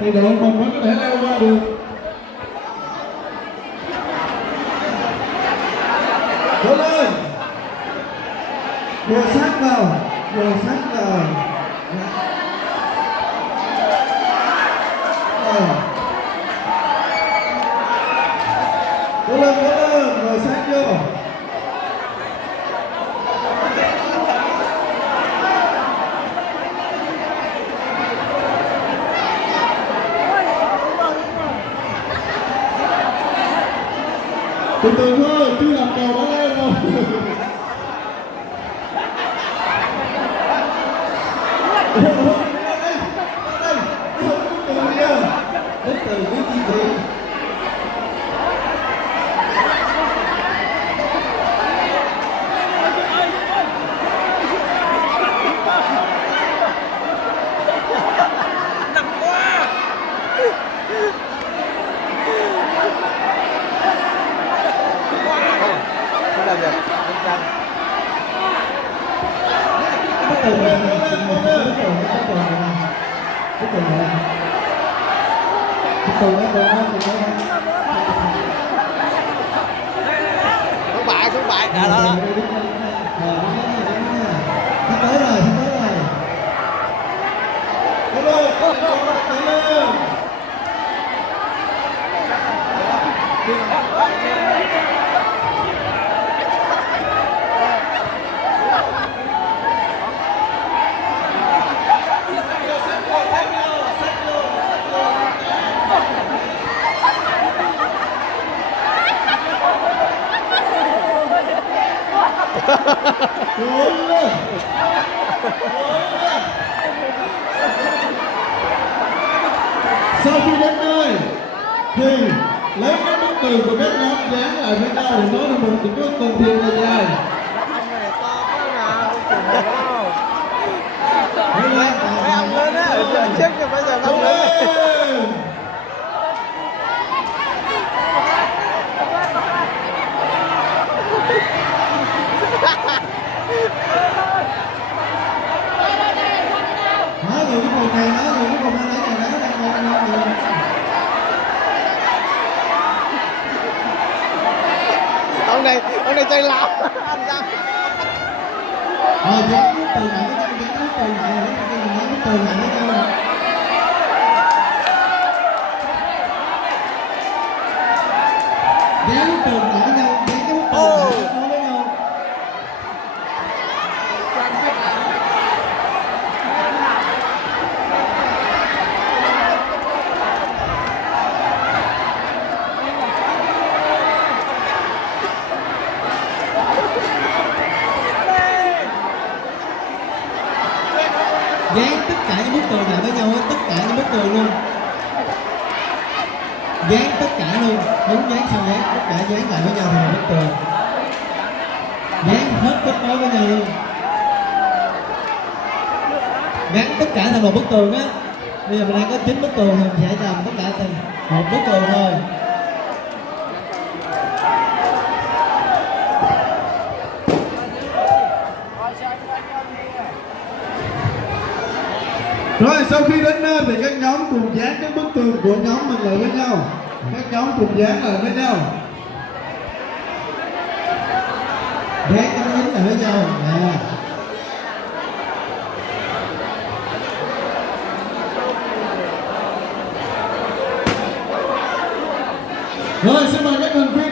thì đội mình vẫn có thể leo qua được. Cố lên, vừa sát vào, vừa sát vào. Cố lên, rồi sát vô. Từ từ thôi, chưa làm cầu đã lên rồi. Từ biết gì vậy? Xuống bại đó đó. Tới rồi. Sau khi đến nơi thì lấy cái bức tường của các nhóm dán lại với nhau để nói là một tình bức tường thiền là dài. Ông này to quá mà, không chừng đâu. Thấy Ông lên á, chắc là bây giờ ông lên. Nói rồi cái cột này, nói rồi cái cột này lấy này đang Ông này chơi lão. Anh sao? dán bức tường lại với nhau, dán bức tường lại, dán bức tường lại với nhau. Dán bức tường lại với nhau, dán cái bức tường lại với nhau. Dán tất cả những bức tường lại với nhau hết, tất cả những bức tường luôn. Dán tất cả luôn, muốn dán sao dán, tất cả dán lại với nhau thành một bức tường. Dán hết kết nối với nhau luôn. Gắn tất cả thành một bức tường á. Bây giờ mình đang có 9 bức tường thì mình sẽ làm tất cả thành một bức tường thôi. Rồi sau khi đến nơi thì các nhóm cùng dán cái bức tường của nhóm mình lại với nhau. Các nhóm cùng dán lại với nhau. Dán cho nó dính lại với nhau. Rồi xin mời các thành viên